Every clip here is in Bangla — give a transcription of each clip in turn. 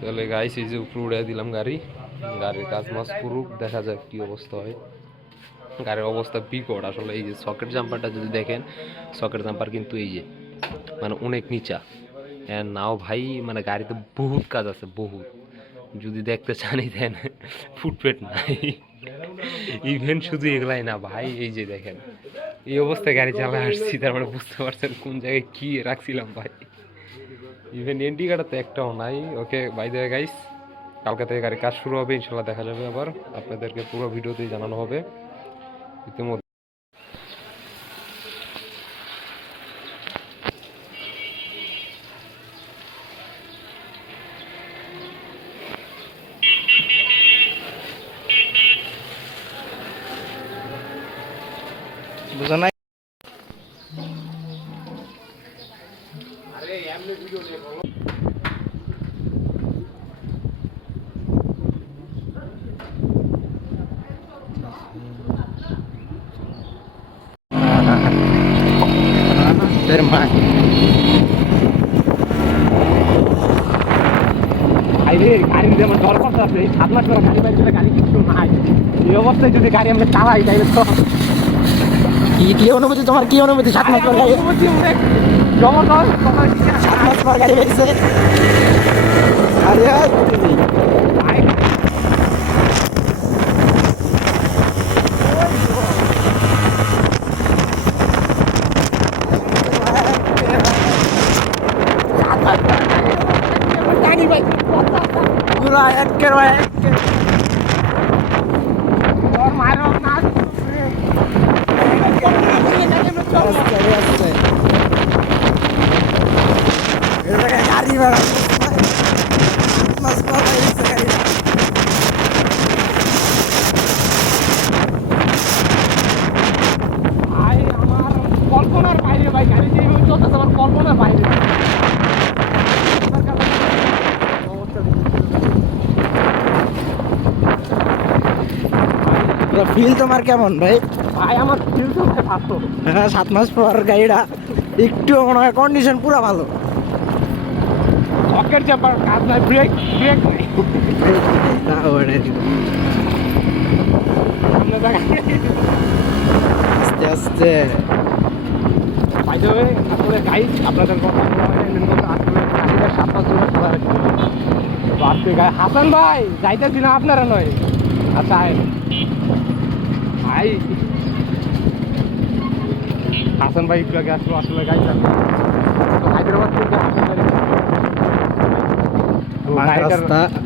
তাহলে গাইস এই যে উপরে উড়ে দিলাম গাড়ির কাজ মাস করুক, দেখা যাক কি অবস্থা হয়। গাড়ির অবস্থা বিকট আসলে। এই যে সকেট জাম্পারটা যদি দেখেন, সকেট জাম্পার কিন্তু এই যে মানে অনেক নিচা। নাও ভাই মানে গাড়িতে বহুত কাজ আছে, বহুত। যদি দেখতে চান দেন ফুটপেট নাই, ইভেন শুধু এগুলাই না ভাই, এই যে দেখেন এই অবস্থায় গাড়ি চালা আসছি, তার মানে বুঝতে পারছেন কোন জায়গায় কি রাখছিলাম ভাই। ইভেন এন্টি কাটা তো একটাও নাই। Okay bye the way guys, কালকে থেকে গাড়ির কাজ শুরু হবে, ইনশাল্লাহ দেখা যাবে। আবার আপনাদেরকে পুরো ভিডিওতেই জানানো হবে। ইতিমধ্যে বুঝা নাই। গাড়ি যদি আমার দরকার আছে, 7 মাস পরে গাড়ি পাইলে গাড়ি কিছু নাই, এই অবস্থায় যদি গাড়ি আমরা চালাই তাইলে তো কি অনুভূতি তোমার? কি অনুভূতি 7 মাস পর গাড়ি? জবরদস্ত। 7 মাস পর গাড়ি পেয়েছে। আরে পুরা একের ভাই মারো না গাড়ি ভাড়া আমার কল্পনার বাইরে ভাই, গাড়ি দিয়ে চলতেছে আমার কল্পনার বাইরে। ফিল তোমার কেমন ভাই? ভাই আমার ফিল তো ভাই ভালো। হ্যাঁ, 7 মাস পর গাড়িটা একটু মনে হয় কন্ডিশন পুরো ভালো। সকেট চাপার কাজ নাই, ব্রেক ব্রেক নাই। না ওরে সামনে দেখা আস্তে আস্তে ভাই যাবে। আসলে গাইড আপনাদের কথা আসলে 7 মাস ধরে খোলা রাখছে। হাসান ভাই যাইতেছি না, আপনারা নয়। আচ্ছা ভাই, হাসান ভাই একটু আগে আসলো, আসলে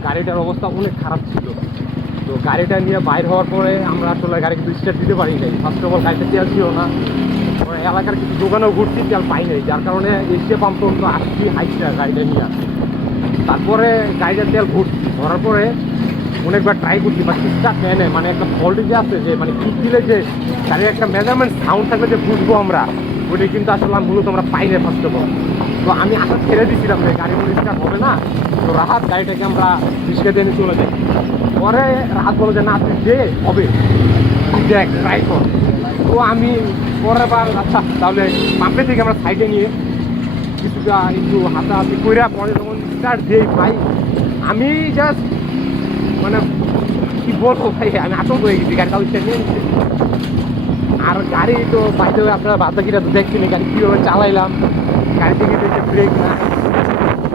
গাড়িটার অবস্থা অনেক খারাপ ছিল। তো গাড়িটা নিয়ে বাইর হওয়ার পরে আমরা আসলে গাড়ি কিন্তু স্টার্ট দিতে পারি নাই। ফার্স্ট অফ অল গাড়িটা তেল ছিল না, এলাকার কিছু দোকানেও ঘুরছি, তেল পাই নাই, যার কারণে এসে পাম্প পর্যন্ত আসছি হাইটটা গাড়িটা নিয়ে। তারপরে গাড়িটার তেল ভরার পরে অনেকবার ট্রাই করছি, বাট ঠিকঠাক নেয়। মানে একটা ফল্ট যে আছে, যে মানে কিক দিলে যে গাড়ির একটা মেজারমেন্ট সাউন্ড থাকলে যে বুঝবো আমরা, ওইটা কিন্তু আসলে মূলত আমরা পাই না ফার্স্ট অফ অল। তো আমি আশা ছেড়ে দিয়েছিলাম যে গাড়ি কোনো স্টার্ট হবে না, তো রাহাত গাড়িটাকে আমরা রিস্কে দিয়ে চলে যাই। পরে রাহাত বলে যে না, তুই যে হবে, তুই দেখ ট্রাই কর। তো আমি পরের বার আচ্ছা তাহলে পাম্পে থেকে আমরা সাইডে নিয়ে কিছুটা একটু হাতাহাতি কইরা পরে যখন স্টার্ট দিই ভাই, আমি জাস্ট মানে কি বলবো ভাই, আমি আতঙ্ক হয়ে গেছি। গাড়ি স্টার্ট নিয়ে নিচ্ছে, আর গাড়ি তো বাইরে আপনারা বাদবাকিটা তো দেখছেন গাড়ি কীভাবে চালাইলাম। গাড়ি থেকে দেখছে ব্রেক নাই,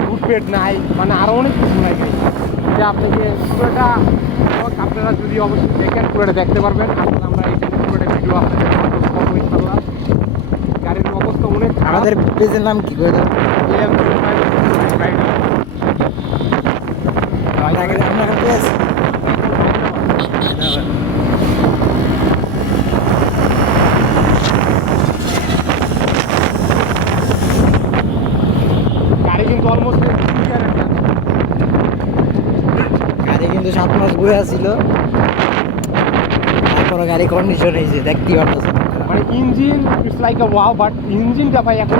ফুটপেট নাই, মানে আরও অনেক কিছু নাই গাড়ি। যে আপনাকে পুরোটা আপনারা যদি অবশ্যই দেখেন, পুরোটা দেখতে পারবেন। আসলে আমরা এই পুরোটা ভিডিও আপনাদের ইনশাল্লাহ। গাড়ির অবস্থা অনেক। আমাদের পেজের নাম কি করে? গাড়ি কিন্তু অলমোস্ট গাড়ি কিন্তু 7 মাস ঘুরে আসছিল, তারপরে গাড়ি কন্ডিশন হয়েছে দেখতে পারতেছে। মানে engine it's like a wow, but ইঞ্জিনটা ভাই এখন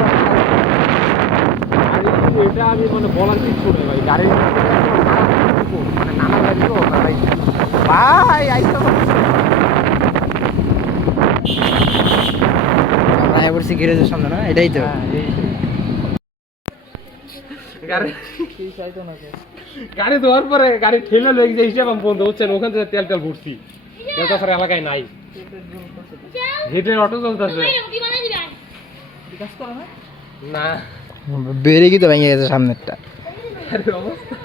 এটা আমি মানে বলার কিছু নেই ভাই। গাড়ির মানে নানা গাড়ি তো ভাই ভাই আইসা আমরা এবার গ্যারেজের সামনে না, এটাই তো। গাড়ি গাড়ি ধোয়ার পরে গাড়ি ঠেলে লেগে যে হিসাব আমি বন্ধ হচ্ছেন ওখান থেকে তেল তেল ভরছি তেল তাছাড়া এলাকায় নাই হেঁটে অটো চলতেছে না বেড়ে কিন্তু ভেঙে গেছে সামনেরটা। আরে অবস্থা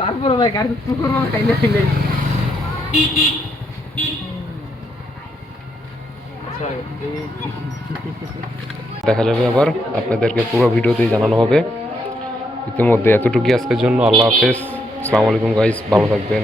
তারপরে ভাই গাড়ি পুকুর মামা খাই নাই দেখা যাবে আবার আপনাদেরকে পুরো ভিডিওতেই জানানো হবে। ইতিমধ্যে এতটুকুই আজকের জন্য। আল্লাহ হাফেজ, আসসালামু আলাইকুম গাইস, ভালো থাকবেন।